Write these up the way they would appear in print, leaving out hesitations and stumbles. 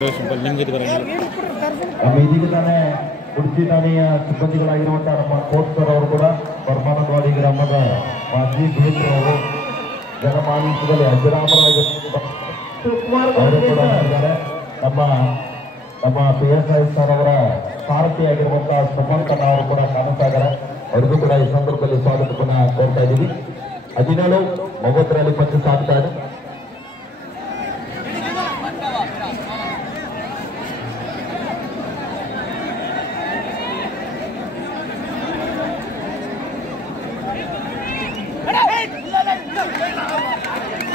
ನಮ್ಮ ಇದೀಗ ತಾನೇ ಉಡುಪಿ ಠಾಣೆಯ ಸಿಬ್ಬಂದಿಗಳಾಗಿರುವಂತಹ ನಮ್ಮ ಕೋಟ್ ಸರ್ ಅವರು ಕೂಡ ಪರಮಾನಂದವಾಡಿ ಗ್ರಾಮದ ಮಾಜಿ ಬೇಂದ್ರ ಅವರು ಜನಮಾನಸದಲ್ಲಿ ಅಜರಾಮರಾಗಿದ್ದಾರೆ. ನಮ್ಮ PSI ಸರ್ ಅವರ ಸಾರಥಿಯಾಗಿರುವಂತಹ ಸುಮಂತನ ಅವರು ಕೂಡ ಕಾಣಿಸ್ತಾ ಇದ್ದಾರೆ. ಅವರಿಗೂ ಕೂಡ ಈ ಸಂದರ್ಭದಲ್ಲಿ ಸ್ವಾಗತವನ್ನ ಕೋರ್ತಾ ಇದ್ದೀವಿ. 17 30ರಲ್ಲಿ ಪಂಚ ಸಾಗ್ತಾ ಇದೆ.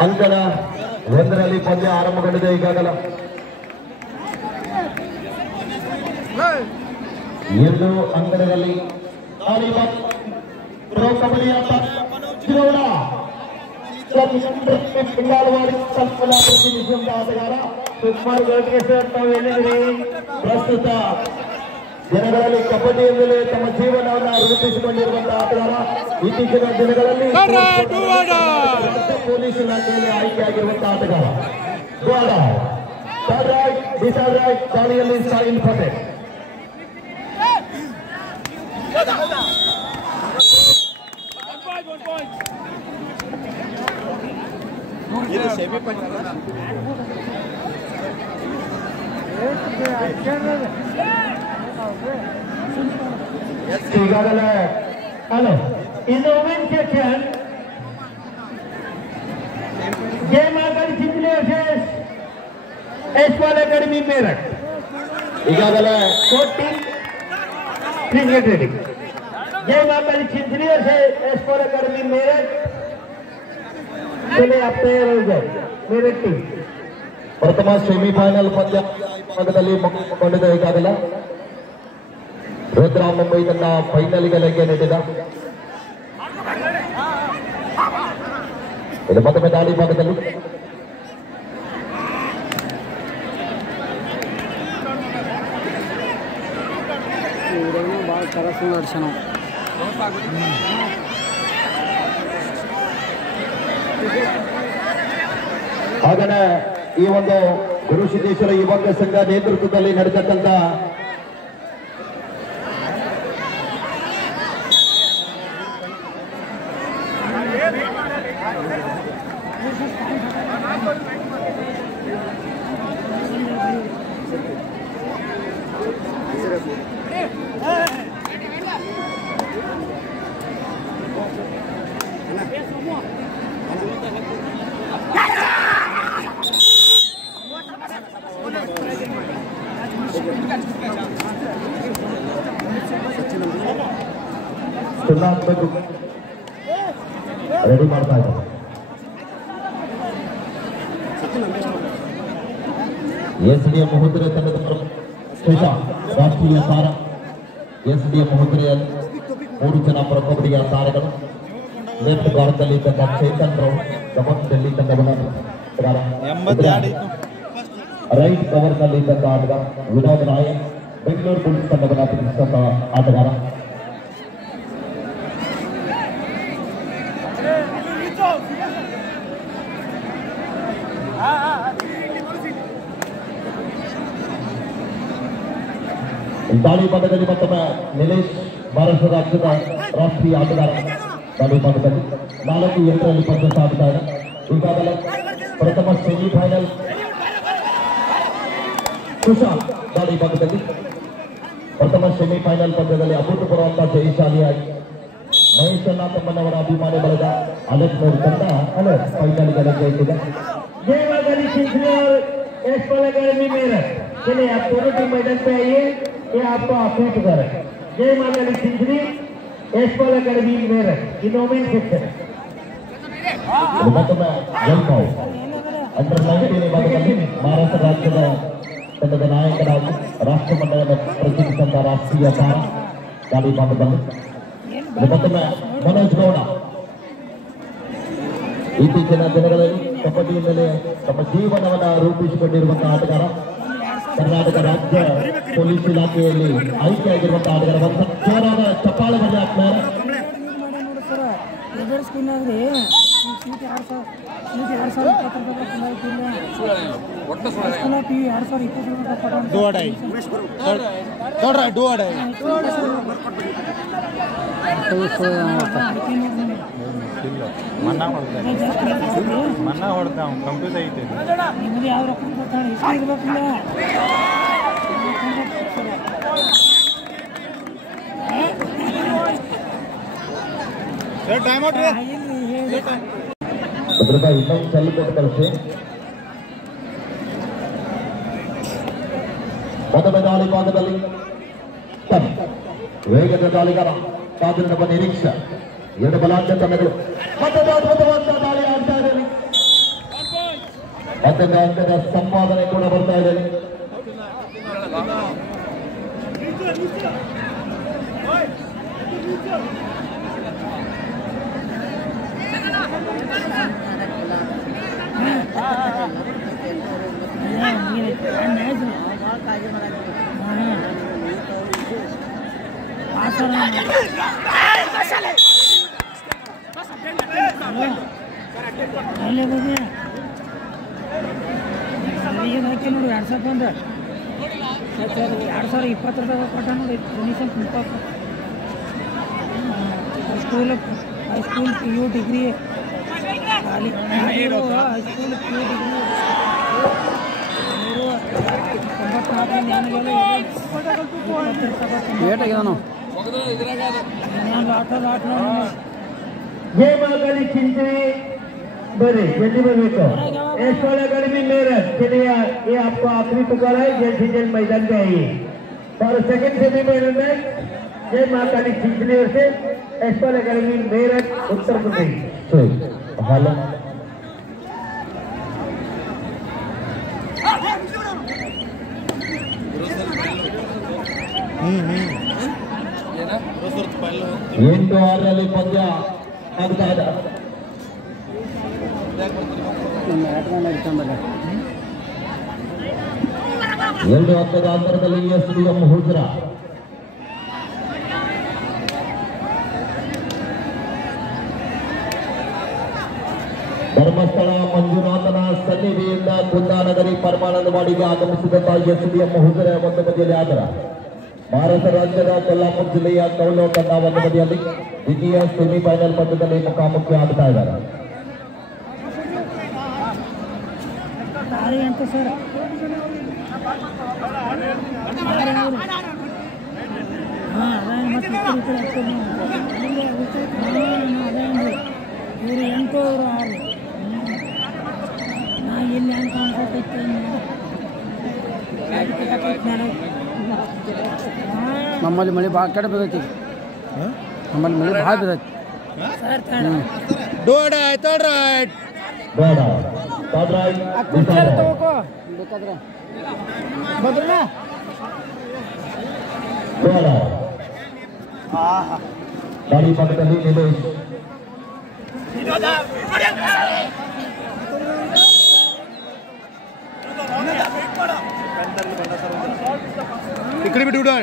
ಅಂಕಣ 1ರಲ್ಲಿ ಪಂದ್ಯ ಆರಂಭಗೊಂಡಿದೆ. ಈಗಾಗಲೇ 2 ಅಂಕಣದಲ್ಲಿ ಕಬಡ್ಡಿ ಆಟ ಪ್ರತಿನಿಧಿಸುವಂತಹ ಆಟಗಾರ ಸುಕುಮಾರ್ ಗೌಡ್ಗೆ ಸರ್ ತಾವು ಹೇಳಿದ್ರಿ. ಪ್ರಸ್ತುತ ದಿನಗಳಲ್ಲಿ ಕಬಡ್ಡಿಯಿಂದಲೇ ತಮ್ಮ ಜೀವನವನ್ನು ರೂಪಿಸಿಕೊಂಡಿರುವಂತಹ ಆಟಗಾರ. ಇತ್ತೀಚಿನ ದಿನಗಳಲ್ಲಿ ಪೊಲೀಸ್ ಇಲಾಖೆಯಲ್ಲಿ ಆಯ್ಕೆಯಾಗಿರುವಂತಹ ಆಟಗಾರ. ದಾಳಿಯಲ್ಲಿ ಸಾಯಿಲ್ ಪಟೇಲ್. ಈಗಾಗಲೇ ಹಲೋ ಇನ್ನು ವುಮೆನ್ ಸೆಕ್ಷನ್ जय माता दी चिंतले वर्सेस एसवाल अकेडमी मेरठ. ಈಗಾಗಲೇ 14 ಕ್ರಿಕೆಟ್ ರೆಡಿ. जय माता दी चिंतले वर्सेस एसवाल अकेडमी मेरठ. चले आप तैयार हो जाए मेरठ टीम. ಪ್ರಥಮ ಸೆಮಿಫೈನಲ್ ಪಂದ್ಯ ಭಾಗದಲ್ಲಿ ಮುಗಿದುಕೊಂಡಿದೆ. ಈಗಾಗಲೇ ರುದ್ರ ಮುಂಬೈ ತನ್ನ ಫೈನಲ್ಗೆ ಲಗ್ಗೆ ನೀಡಿದ. ಇದು ಮತ್ತೊಮ್ಮೆ ದಾಳಿ ಭಾಗದಲ್ಲಿ ಹಾಗೇನೆ ಈ ಒಂದು ಗುರುಸಿದ್ದೇಶ್ವರ ಯುವಕ ಸಂಘ ನೇತೃತ್ವದಲ್ಲಿ ನಡೆತಕ್ಕಂಥ ರೆಡಿ ಮಾಡ್ತಾ ಇದ್ದಾರೆ. SDM ಮಹೋದಯ ತಂಡದ ರಾಷ್ಟ್ರೀಯ ತಾರ SDM ಮಹೋದಯಲ್ಲಿ 3 ಜನ ಪ್ರೊ ಕಬಡ್ಡಿಯ ತಾರೆಗಳು. ಲೆಫ್ಟ್ ಭಾರತದಲ್ಲಿ ತಂಡ ಚೇತನ್ ರಾವ್, ಗಮನದಲ್ಲಿ ತಂಡವನ್ನು ರೈಟ್ ಕವರ್ ನಲ್ಲಿ ತಂಡ ಆಟಗಾರ ವಿನೋದ್ ನಾಯಕ್, ಬೆಂಗಳೂರು ಪೊಲೀಸ್ ತಂಡವನ್ನು ಪ್ರತಿನಿಧಿಸಿದ ಆಟಗಾರ. ದಾಳಿ ಭಾಗದಲ್ಲಿ ಮತ್ತೊಮ್ಮೆ ನಿಲೇಶ್ ಮಹಾರಾಷ್ಟ್ರ ರಾಜ್ಯದ ರಾಷ್ಟ್ರೀಯ ಆಟಗಾರ. ದಾಳಿ ಭಾಗದಲ್ಲಿ 4-8ರಲ್ಲಿ ಪಂದ್ಯ ಸಾಗ್ತಾ ಇದೆ. ಈಗಾಗಲೇ ಪ್ರಥಮ ಸೆಮಿಫೈನಲ್ ಸುಶಾಂತ್ ದಾಳಿ ಭಾಗದಲ್ಲಿ ಪ್ರಥಮ ಸೆಮಿಫೈನಲ್ ಪಂದ್ಯದಲ್ಲಿ ಅಭೂತಪೂರ್ವ ಜಯಶಾಲಿಯಾಗಿ ಮಹೇಶಣ್ಣ ತಮ್ಮನವರ ಅಭಿಮಾನಿ ಬಳಗ ಅಲೆಕ್ನೂರ್ ತಂಡ ಫೈನಲ್ಗೆ ಲಗ್ಗೆಯಿಟ್ಟಿದೆ. एसवाल अकेडमी मेरठ. चलिए आप दोनों टीम मैदान पे आइए, ये आपको अपडेट कर. जय माता दी चिंतली एसवाल अकेडमी मेरठ इनोवेन सेक्शन. ಮತ್ತೊಮ್ಮೆ ಜಲ್ಮಾವ್ ಅಂಡರ್ 19 ವಿಭಾಗದಲ್ಲಿ ಮಹಾರಾಷ್ಟ್ರ ರಾಜ್ಯದ ತಂಡದ ನಾಯಕರಾಗಿ ರಾಷ್ಟ್ರಮಟ್ಟದ ಪ್ರತಿನಿಧಿಸಿದ ರಾಷ್ಟ್ರೀಯ ತಾರ. ದಾಳಿ ಭಾಗದಲ್ಲಿ ಮತ್ತೊಮ್ಮೆ ಮನೋಜ್ ಗೌಡ. ಇತ್ತೀಚಿನ ದಿನಗಳಲ್ಲಿ ಕಬಡ್ಡಿಯಿಂದಲೇ ತಮ್ಮ ಜೀವನವನ್ನು ರೂಪಿಸಿಕೊಂಡಿರುವಂತಹ ಆಟಗಾರ. ಕರ್ನಾಟಕ ರಾಜ್ಯ ಪೊಲೀಸ್ ಇಲಾಖೆಯಲ್ಲಿ ಆಯ್ಕೆಯಾಗಿರುವಂತಹ ಆಟಗಾರ. ಒಂದು ಜೋರಾದ ಚಪ್ಪಾಳೆ ಬರಲಿ ಆಗ್ತಾರೆ. ಪ್ರೈವೇಟ್ ಸ್ಕೂಲ್ನಾಗ್ರಿ ಸೀಟ್ 2,020 ರೂಪಾಯಿ ಸ್ಕೂಲ್ ಫೀ 2,020 ಮನ್ನ ಹೊಡ್ತಾ ಕಂಪ್ಯೂಸ್ ಐತೆ ನಿಮಗೆ ಯಾವ ರೊಕ್ಕ ಕೊಡ್ತಾಳೆ ಇಷ್ಟು ಇರ್ಬೇಕಿಲ್ಲ ಭದ್ರತಾ ಇನ್ನೊಂದು ಸಲ ಕೊಟ್ಟು ಕಳಿಸಿ. ಮೊದಲ ದಾಳಿ ಭಾಗದಲ್ಲಿ ವೇಗದ ದಾಳಿಗಾರ ಕಾದಿರುವ ನಿರೀಕ್ಷೆ ಎರಡು ಬಲಾಢ್ಯ ತಂಡಗಳು ಮತ್ತೊಂದು ಅದ್ಭುತವಾದ ದಾಳಿ ಆಡ್ತಾ ಇದ್ದಾರೆ. ಮತ್ತೊಂದು ಅಂಕದ ಸಂಪಾದನೆ ಕೂಡ ಬರ್ತಾ ಇದೆ. ಅಲ್ಲೇ ಹೋಗಿ ಈಗ ಹಾಕಿ ನೋಡಿ 2,000 2020 ಕೊಟ್ಟ ನೋಡಿ donation high school PU degree high school PU degree 94 गेमागली चिंचणी बरे जल्दी बरबेको एस वाला अकेडमी मेरठ चलिए ये आपको आखिरी पुकार है जल्द से जल्द मैदान पे आइए और सेकंड सेमीफाइनल मैच जय मां काली चिंचणी और से एस वाला अकेडमी मेरठ उत्तर प्रदेश हालो ಎಂಟು ಆರರಲ್ಲಿ ಪಂದ್ಯ ಆಗ್ತಾ ಇದೆ. ಎರಡು ಹತ್ತದ ಅಂತರದಲ್ಲಿ SDM ಹುಜರಾ ಧರ್ಮಸ್ಥಳ ಮಂಜುನಾಥನ ಸನ್ನಿಧಿಯಿಂದ ಕುಂದಾನಗರಿ ಪರಮಾನಂದವಾಡಿಗೆ ಆಗಮಿಸಿದಂತಹ SDM ಹುಜರಾ ಒಂದು ಬದಿಯಲ್ಲಿ ಆದರ ಭಾರತ ರಾಜ್ಯದ ಕೊಲ್ಲಾಪುರ ಜಿಲ್ಲೆಯ ಕೌಲೋ ತಂಡ ಒಂದು ಬದಿಯಲ್ಲಿ ದ್ವಿತೀಯ ಸೆಮಿಫೈನಲ್ ಪಂದ್ಯದಲ್ಲಿ ಮುಖಾಮುಖಿ ಆಗ್ತಾ ಇದ್ದಾರೆ. ಇವರು 8 ಅವರು 6 ನಾ ಇಲ್ಲಿ ಅಂತ ಅನ್ಸೋತೈತೆ ನಮ್ಮಲ್ಲಿ ಮಳೆ ಭಾಳ ಕಡೆ ಬಿದ್ದೈತಿ ನಮ್ಮಲ್ಲಿ ಮಳೆ ಭಾಳ ಬಿದ್ದೈತಿ ತಗೋಕೋ ಬೇಕಾದ್ರೆ ಬದ್ರನ ಗಾಡಿ ಪಕ್ಕದಲ್ಲಿ ನಿಲೇಶ್ इकडे भी डोडा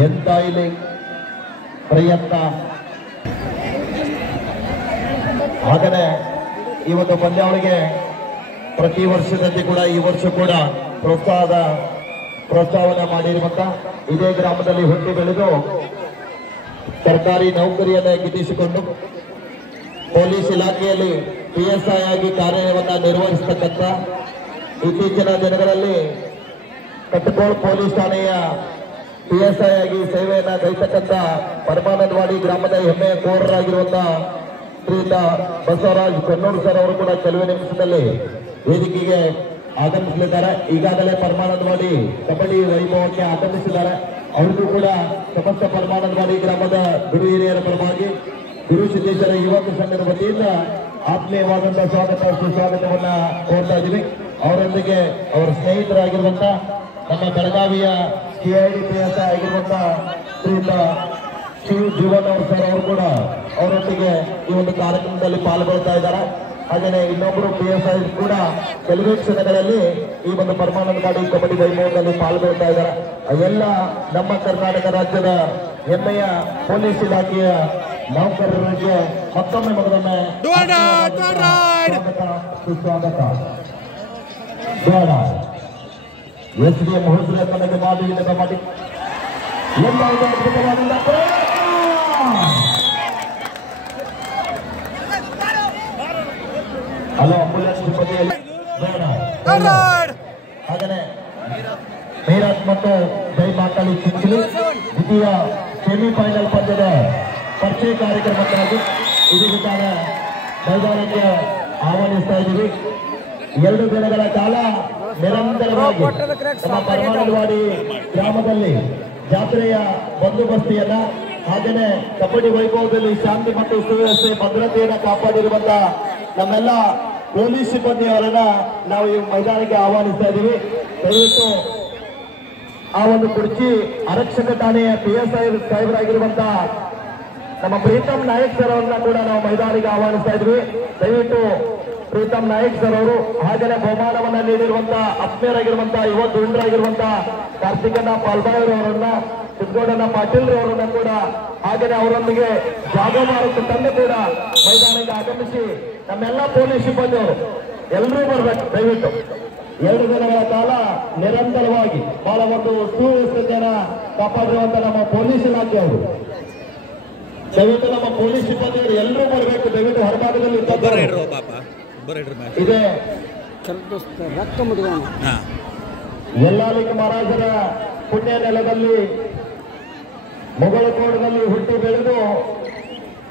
ಎಂತ ಇಲ್ಲಿ ಪ್ರಯತ್ನ ಹಾಗನೆ ಈ ಒಂದು ಪಂದ್ಯಾವಳಿಗೆ ಪ್ರತಿ ವರ್ಷದಂತೆ ಕೂಡ ಈ ವರ್ಷ ಕೂಡ ಪ್ರೋತ್ಸಾಹನೆ ಮಾಡಿರುವಂತ ಇದೇ ಗ್ರಾಮದಲ್ಲಿ ಹುಟ್ಟಿ ಬೆಳೆದು ಸರ್ಕಾರಿ ನೌಕರಿಯನ್ನು ಗಿಟ್ಟಿಸಿಕೊಂಡು ಪೊಲೀಸ್ ಇಲಾಖೆಯಲ್ಲಿ PSI ಆಗಿ ಕಾರ್ಯವನ್ನು ನಿರ್ವಹಿಸತಕ್ಕಂಥ ಇತ್ತೀಚಿನ ದಿನಗಳಲ್ಲಿ ಕಟ್ಟಕೋಳ ಪೊಲೀಸ್ ಠಾಣೆಯ PSI ಆಗಿ ಸೇವೆಯನ್ನು ಗೈತಕ್ಕಂಥ ಪರಮಾನಂದವಾಡಿ ಗ್ರಾಮದ ಹೆಮ್ಮೆಯ ಕೋರರಾಗಿರುವಂತಹ ಶ್ರೀಯುತ ಬಸವರಾಜ್ ಕೊನ್ನೂರು ಸರ್ ಅವರು ಕೂಡ ಕೆಲವೇ ನಿಮಿಷದಲ್ಲಿ ವೇದಿಕೆಗೆ ಆಗಮಿಸಲಿದ್ದಾರೆ. ಈಗಾಗಲೇ ಪರಮಾನಂದವಾಡಿ ಕಬಡ್ಡಿ ವೈಭವಕ್ಕೆ ಆಗಮಿಸಿದ್ದಾರೆ. ಅವರಿಗೂ ಕೂಡ ಸಮಸ್ತ ಪರಮಾನಂದವಾಡಿ ಗ್ರಾಮದ ಗುರು ಹಿರಿಯರ ಪರವಾಗಿ ಗುರು ಸಿದ್ದೇಶ್ವರ ಯುವಕ ಸಂಘದ ವತಿಯಿಂದ ಆತ್ಮೀಯವಾದಂತಹ ಸ್ವಾಗತ ಸುಸ್ವಾಗತವನ್ನ ಕೋರ್ತಾ ಇದ್ದೀವಿ. ಅವರೊಂದಿಗೆ ಅವರ ಸ್ನೇಹಿತರಾಗಿರುವಂತ ನಮ್ಮ ಬೆಳಗಾವಿಯ CIDPS ಆಗಿರುವಂತ ಶ್ರೀಯುತ ಶಿವ ಜೀವನ್ ಅವರು ಸರ್ ಅವರು ಕೂಡ ಅವರೊಂದಿಗೆ ಈ ಒಂದು ಕಾರ್ಯಕ್ರಮದಲ್ಲಿ ಪಾಲ್ಗೊಳ್ತಾ ಇದ್ದಾರೆ. ಹಾಗೆಯೇ ಇನ್ನೊಬ್ಬರು PSI ಕೂಡ ಕೆಲವೇ ಕ್ಷಣಗಳಲ್ಲಿ ಈ ಒಂದು ಪರಮಾನಂದವಾಡಿ ಕಬಡ್ಡಿ ವೈಭವದಲ್ಲಿ ಪಾಲ್ಗೊಳ್ತಾ ಇದ್ದಾರೆ. ಎಲ್ಲ ನಮ್ಮ ಕರ್ನಾಟಕ ರಾಜ್ಯದ ಹೆಮ್ಮೆಯ ಪೊಲೀಸ್ ಇಲಾಖೆಯ ನೌಕರರಿಗೆ ಮತ್ತೊಮ್ಮೆ ಮಗದೊಮ್ಮೆ ಸುಸ್ವಾಗತ. ಬೇಡ SDM ಹೊಸರೆ ತನಗೆ ಮಾಡಿ ಎಲ್ಲ ಅದ್ಭುತವಾದ ಹಲೋ ಆಂಬುಲೆನ್ಸ್ ಸಿಬ್ಬಂದಿಯಲ್ಲಿ ಹಾಗೆಯೇ ಮೀರಾಜ್ ಮತ್ತು ಜೈ ಮಾತಾಳಿ ಚಿಂಚಲಿ ದ್ವಿತೀಯ ಸೆಮಿಫೈನಲ್ ಪಂದ್ಯದ ಪರಿಚಯ ಕಾರ್ಯಕ್ರಮಕ್ಕಾಗಿ ಇದೀಗ ಮೈದಾನಕ್ಕೆ ಆಹ್ವಾನಿಸ್ತಾ ಇದ್ದೀವಿ. 2 ದಿನಗಳ ಕಾಲ ನಿರಂತರವಾಗಿ ನಮ್ಮ ಪರಮಾನಂದವಾಡಿ ಗ್ರಾಮದಲ್ಲಿ ಜಾತ್ರೆಯ ಬಂದೋಬಸ್ತಿಯನ್ನ ಹಾಗೆಯೇ ಕಬಡ್ಡಿ ವೈಭವದಲ್ಲಿ ಶಾಂತಿ ಮತ್ತು ಸುವ್ಯವಸ್ಥೆ ಭದ್ರತೆಯನ್ನು ಕಾಪಾಡಿರುವಂತಹ ನಮ್ಮೆಲ್ಲ ಪೊಲೀಸ್ ಸಿಬ್ಬಂದಿಯವರನ್ನ ನಾವು ಈ ಮೈದಾನಕ್ಕೆ ಆಹ್ವಾನಿಸ್ತಾ ಇದ್ದೀವಿ. ದಯವಿಟ್ಟು ಆ ಒಂದು ಕುರ್ಚಿ ಆರಕ್ಷಕ ಠಾಣೆಯ PSI ಸಾಹೇಬರಾಗಿರುವಂತಹ ನಮ್ಮ ಪ್ರೀತಮ್ ನಾಯಕ್ ಸರ್ ಅವರನ್ನ ಕೂಡ ನಾವು ಮೈದಾನಿಗೆ ಆಹ್ವಾನಿಸ್ತಾ ಇದ್ವಿ. ದಯವಿಟ್ಟು ಪ್ರೀತಮ್ ನಾಯಕ್ ಸರ್ ಅವರು ಹಾಗೆಯೇ ಬಹುಮಾನವನ್ನ ನೀಡಿರುವಂತಹ ಆತ್ಮೀಯರಾಗಿರುವಂತಹ ಯುವ ಧುರೀಣರಾಗಿರುವಂತಹ ಕಾರ್ತಿಕಣ್ಣ ಪಾಲ್ಬಾಯರ್ ಅವರನ್ನ ಸಿದ್ದಗೌಡಣ್ಣ ಪಾಟೀಲ್ ಅವರನ್ನ ಕೂಡ ಹಾಗೆಯೇ ಅವರೊಂದಿಗೆ ಜಾಗಮಾರಕ್ಕೆ ತಂದು ಕೂಡ ಮೈದಾನಕ್ಕೆ ಆಗಮಿಸಿ ನಮ್ಮೆಲ್ಲ ಪೊಲೀಸ್ ಸಿಬ್ಬಂದಿಯವರು ಎಲ್ಲರೂ ಬರ್ಬೇಕು. ದಯವಿಟ್ಟು 2 ದಿನಗಳ ಕಾಲ ನಿರಂತರವಾಗಿ ಬಹಳ ಒಂದು ಸುವ್ಯವಸ್ಥೆಯನ್ನ ಕಾಪಾಡಿರುವಂತಹ ನಮ್ಮ ಪೊಲೀಸ್ ಇಲಾಖೆಯವರು ದಯವಿಟ್ಟು ನಮ್ಮ ಪೊಲೀಸ್ ಸಿಬ್ಬಂದಿಯವರು ಎಲ್ಲರೂ ಬರಬೇಕು. ದಯವಿಟ್ಟು ಹೊರಭಾಗದಲ್ಲಿ ಇದೆ ಯಲ್ಲಾಲಿಂಗ ಮಹಾರಾಜರ ಪುಣ್ಯ ನೆಲದಲ್ಲಿ ಮೊಗಳಕೋಟದಲ್ಲಿ ಹುಟ್ಟಿ ಬೆಳೆದು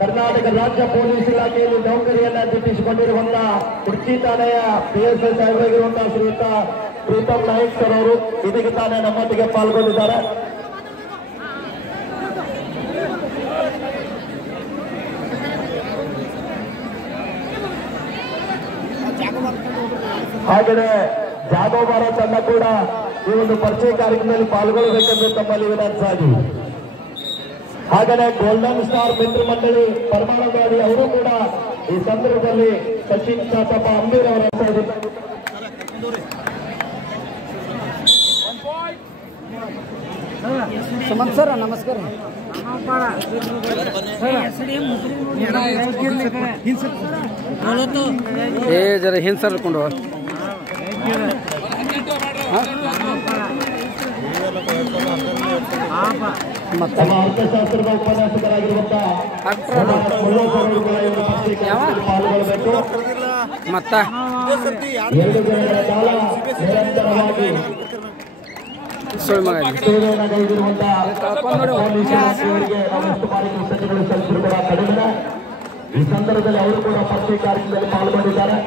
ಕರ್ನಾಟಕ ರಾಜ್ಯ ಪೊಲೀಸ್ ಇಲಾಖೆಯಲ್ಲಿ ನೌಕರಿಯನ್ನ ಗಿಟ್ಟಿಸಿಕೊಂಡಿರುವಂತಹ ಕುರ್ಚಿ ಠಾಣೆಯ PSI ಸಾಹೇಬರಾಗಿರುವಂತಹ ಶ್ರೀಯುತ ಪ್ರೀತಮ್ ನಾಯಕ್ ಸರ್ ಅವರು ಇದೀಗ ತಾನೇ ನಮ್ಮೊಟ್ಟಿಗೆ ಪಾಲ್ಗೊಂಡಿದ್ದಾರೆ. ಹಾಗೆಯೇ ಜಾಗೋಬಾರ ತಂಡ ಕೂಡ ಈ ಒಂದು ಪರಿಚಯ ಕಾರ್ಯಕ್ರಮದಲ್ಲಿ ಪಾಲ್ಗೊಳ್ಳಬೇಕೆಂದು ತಮ್ಮಲ್ಲಿ ವಿನಂತಿಸ್ತಾ ಇದ್ದೀವಿ. ಹಾಗೆಯೇ ಗೋಲ್ಡನ್ ಸ್ಟಾರ್ ಮಿತ್ರ ಮಂಡಳಿ ಪರಮಾನಂದವಾಡಿ ಅವರು ಕೂಡ ಈ ಸಂದರ್ಭದಲ್ಲಿ ಸಚಿನ್ ಚಾತಪ್ಪ ಅಂಬೀರ್ ಅವರ ಸುಮಂತ್ ಸರ್ ನಮಸ್ಕಾರ. ಜರ ಹಿಂದೆ ಸರ್ಕೊಂಡು ನಮ್ಮ ಅರ್ಥಶಾಸ್ತ್ರದ ಉಪನ್ಯಾಸಕರಾಗಿರುವಂತಹ ಪಾಲ್ಗೊಳ್ಳಬೇಕು. ಮತ್ತ 2 ದಿನಗಳ ಕಾಲ ನಿರಂತರವಾಗಿ ಸೇವೆಯನ್ನುಗೈದಿರುವಂತಹ ಪೊಲೀಸ್ ಇಲಾಖೆಯವರಿಗೆ ನಾವು ಎಷ್ಟು ಬಾರಿ ಕೃತಜ್ಞತೆಗಳು ಸಲ್ಲಿಸಿದ್ರು ಕೂಡ ಕಡಿಮೆ. ಈ ಸಂದರ್ಭದಲ್ಲಿ ಅವರು ಕೂಡ ಪರಿಚಯ ಕಾರ್ಯಕ್ರಮದಲ್ಲಿ ಪಾಲ್ಗೊಂಡಿದ್ದಾರೆ.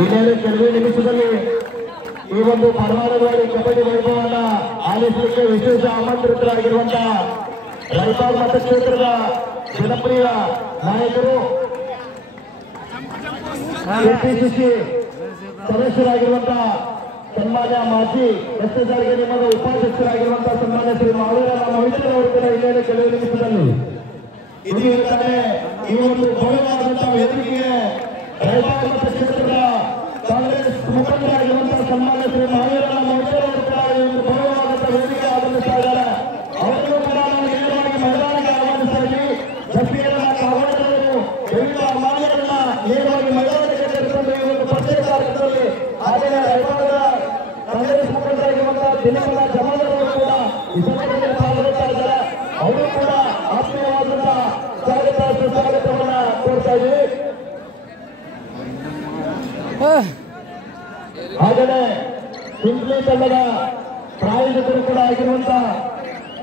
ಇನ್ನೇನು ಕೆಲವೇ ನಿಮಿಷದಲ್ಲಿ ಈ ಒಂದು ಪರಮಾನಂದವಾಡಿ ಕಬಡ್ಡಿ ವೈಭವನ ಆಲಿಸಲಿಕ್ಕೆ ವಿಶೇಷ ಆಮಂತ್ರಿತರಾಗಿರುವಂತಹ ರಾಯಬಾಗ್ ಮತಕ್ಷೇತ್ರದ ಜನಪ್ರಿಯ ನಾಯಕರು KPCC ಸದಸ್ಯರಾಗಿರುವಂತಹ ಸನ್ಮಾನ್ಯ ಮಾಜಿ SSRಗೆ ನಿಮ್ಮದ ಉಪಾಧ್ಯಕ್ಷರಾಗಿರುವಂತಹ ಸನ್ಮಾನ್ಯ ಶ್ರೀ ಮಾವೀರರಾವ್ ಮೊಹಿತ್ ಅವರು ಕೂಡ ಇನ್ನೇನು ಕೆಲವೇ ನಿಮಿಷದಲ್ಲಿ ಇದೀಗ ಈ ಒಂದು ಭವ್ಯವಾದಂತಹ ವೇದಿಕೆಗೆ ರಾಯಬಾಗ್ ಮತಕ್ಷೇತ್ರದ ಕಾಂಗ್ರೆಸ್ ಮುಖಂಡರಾಗಿರುವಂತಹ ಸನ್ಮಾನ್ಯ ಶ್ರೀ ಮಾವೀರರಾವ್ ಮೊಹಿತ್ ಅವರು ಕೂಡ ಈ ಒಂದು ಭವ್ಯವಾದಂತಹ ವೇದಿಕೆ ಆಗಮಿಸ್ತಾ ಇದ್ದಾರೆ. ಅವರನ್ನು ಕೂಡ ನಾವು ನೇರವಾಗಿ ಮೈದಾನಕ್ಕೆ ಆಹ್ವಾನಿಸ್ತಾ ಇದ್ದೀವಿ. ಜಸ್ತಿಯನ್ನ ಕಾವಾಡದವರು ವಿವಿಧ ಮಾನ್ಯರನ್ನ ನೇರವಾಗಿ ಮೈದಾನಕ್ಕೆ ಕರೆದುಕೊಂಡು ಈ ಒಂದು ಪರಿಚಯ ಕಾರ್ಯಕ್ರಮದಲ್ಲಿ ಹಾಗೆಯೇ ರಾಯಬಾಗದ ಕಾಂಗ್ರೆಸ್ ಮುಖಂಡರಾಗಿರುವಂತಹ ದಿನಮಲ ಜಮಾದಾರ್ ಅವರು ಕೂಡ ಈ ಸಂದರ್ಭದಲ್ಲಿ ಪಾಲ್ಗೊಳ್ತಾ ಇದ್ದಾರೆ. ಅವರು ಕೂಡ ಆತ್ಮೀಯವಾದಂತಹ ಸ್ವಾಗತ ಸುಸ್ವಾಗತವನ್ನ ಕೋರ್ತಾ ಇದ್ದೀವಿ. ಹಾಗೆಯೇ ಚಿಂಚಲಿ ತಂಡದ ಪ್ರಾಯೋಜಕರು ಕೂಡ ಆಗಿರುವಂತಹ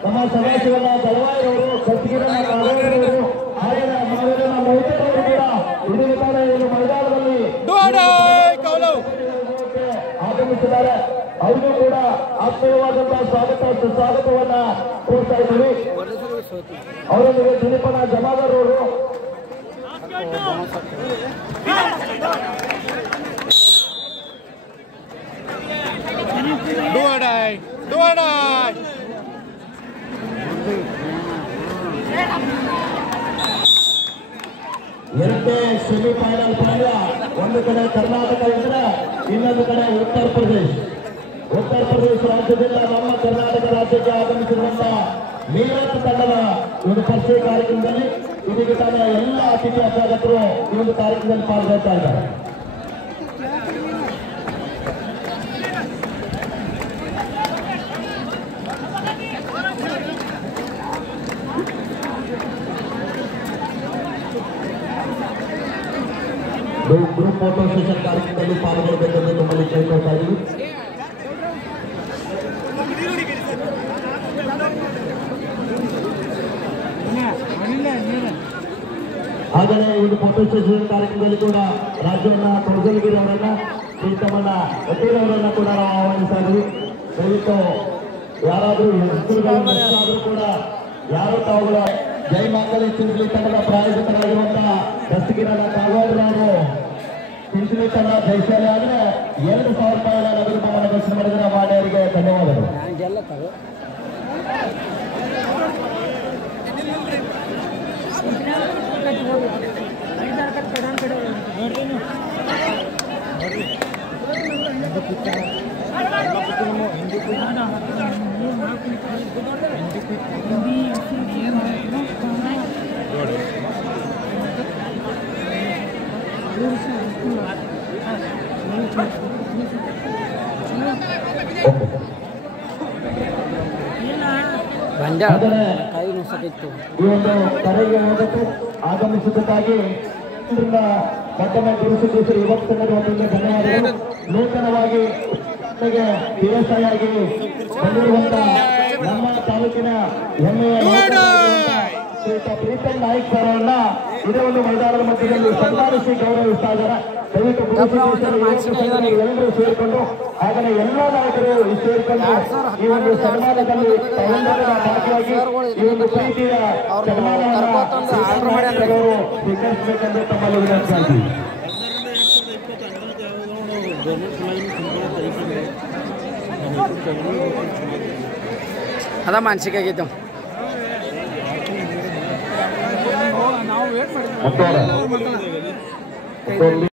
ನಮ್ಮ ಸದಾಶಿವನ ದಳವಾಯಿರವರು, ಕತ್ತಿಗಿರನ ಕಾಗೋಡರವರು, ಹಾಗೆ ಮಾವೇರನ ಮೈತರವರು ಕೂಡ ಹಿಡಿಯುತ್ತಾರೆ. ಈ ಮೈದಾನದಲ್ಲಿ ಆಗಮಿಸಿದ್ದಾರೆ. ಅವರಿಗೂ ಕೂಡ ಆತ್ಮೀಯವಾದಂತಹ ಸುಸ್ವಾಗತವನ್ನ ಕೋರ್ತಾ ಇದ್ದೀವಿ. ಅವರೊಂದಿಗೆ ದಿಲೀಪನ ಜಮಾದಾರ್ ಅವರು ಎರಡನೇ ಸೆಮಿಫೈನಲ್ ಪಂದ್ಯ. ಒಂದು ಕಡೆ ಕರ್ನಾಟಕ ಇದ್ರೆ ಇನ್ನೊಂದು ಕಡೆ ಉತ್ತರ ಪ್ರದೇಶ ರಾಜ್ಯದಿಂದ ನಮ್ಮ ಕರ್ನಾಟಕ ರಾಜ್ಯಕ್ಕೆ ಆಗಮಿಸಿರುವಂತಹ ಮೀರತ್ ತಂಡದ ಒಂದು ಪರಿಚಯ ಕಾರ್ಯಕ್ರಮದಲ್ಲಿ ಇದೀಗ ತಾನೇ ಎಲ್ಲ ಅತಿಥಿ ಅಭ್ಯಾಗತರು ಈ ಒಂದು ಕಾರ್ಯಕ್ರಮದಲ್ಲಿ ಪಾಲ್ಗೊಳ್ತಾ ಇದ್ದಾರೆ. ಗ್ರೂಪ್ ಫೋಟೋ ಸೆಷನ್ ಕಾರ್ಯಕ್ರಮದಲ್ಲಿ ಪಾಲ್ಗೊಳ್ಳಬೇಕೆಂದು ನಮ್ಮಲ್ಲಿ ಕೇಳ್ಕೊಳ್ತಾ ಇದ್ದೀವಿ. ಹಾಗೆಯೇ ಇದು ಫೋಟೋ ಸೆಷನ್ ಕಾರ್ಯಕ್ರಮದಲ್ಲಿ ಕೂಡ ರಾಜವನ್ನ ತೊಡಗಲ್ಗಿರಿ ಅವರನ್ನ, ಪ್ರೀತಮಣ್ಣ ವಕೀಲ್ ಅವರನ್ನ ಕೂಡ ನಾವು ಆಹ್ವಾನಿಸ್ತಾ ಇದ್ದೀವಿ. ದಯವಿಟ್ಟು ಯಾರಾದರೂ ಹೆಸರುಗಳು ಕೂಡ ಯಾರು ತಾವುಗಳ ಜೈ ಮಾಕಳಿ ಚಿಂಚಲಿ ತಂಡದ ಪ್ರಾಯೋಜಕರಾಗಿರುವಂತಹ ಕತ್ತಿಗಿರನ ಕಾಗೋಡರವರು ಚಿಂಚಲಿ ತಂಡ ಜೈಶಾಲೆ ಆದ್ರೆ 2,000 ರೂಪಾಯಿಗಳ ನಗದು ಭವನ ದರ್ಶನ ಮಾಡಿದರೆ ಮಾನ್ಯರಿಗೆ ಧನ್ಯವಾದಗಳು. ಈ ಒಂದು ಕರೆಗೆ ಹೋಗಬೇಕು ಆಗಮಿಸಿದ್ದಕ್ಕಾಗಿ ಮತ್ತೊಮ್ಮೆ ಗುರುಸಿದ್ದೇಶ್ವರಿ ಯುವಕ ಸಂಘದ ವತಿಯಿಂದ ಧನ್ಯವಾದಗಳು. ನೂತನವಾಗಿ PSI ಆಗಿ ಬಂದಿರುವಂತಹ ನಮ್ಮ ತಾಲೂಕಿನ ಹೆಮ್ಮೆಯ ಪ್ರೀತಮ್ ನಾಯ್ಕ್ ಸರ್ ಅವರನ್ನ ಇದೇ ಒಂದು ಮೈದಾನದ ಮಧ್ಯದಲ್ಲಿ ಸನ್ಮಾನಿಸಿ ಗೌರವಿಸ್ತಾ ಇದ್ದಾರೆ. ದಯವಿಟ್ಟು ಎಲ್ಲರೂ ಸೇರಿಕೊಂಡು ಹಾಗೆ ಎಲ್ಲ ನಾಯಕರು ಸೇರಿಕೊಂಡು ಈ ಒಂದು ಸನ್ಮಾನದಲ್ಲಿ ಭಾಗಿಯಾಗಿ ಈ ಒಂದು ಪ್ರೀತಿಯ ಸನ್ಮಾನವನ್ನು ಸ್ವೀಕರಿಸಬೇಕೆಂದು ತಮ್ಮಲ್ಲಿ ವಿನಂತಿಸ್ತಾ ಇದ್ದೀವಿ. ಅದ ಮಾನಸಿಕ ಆಗೈತೆ ನಾವು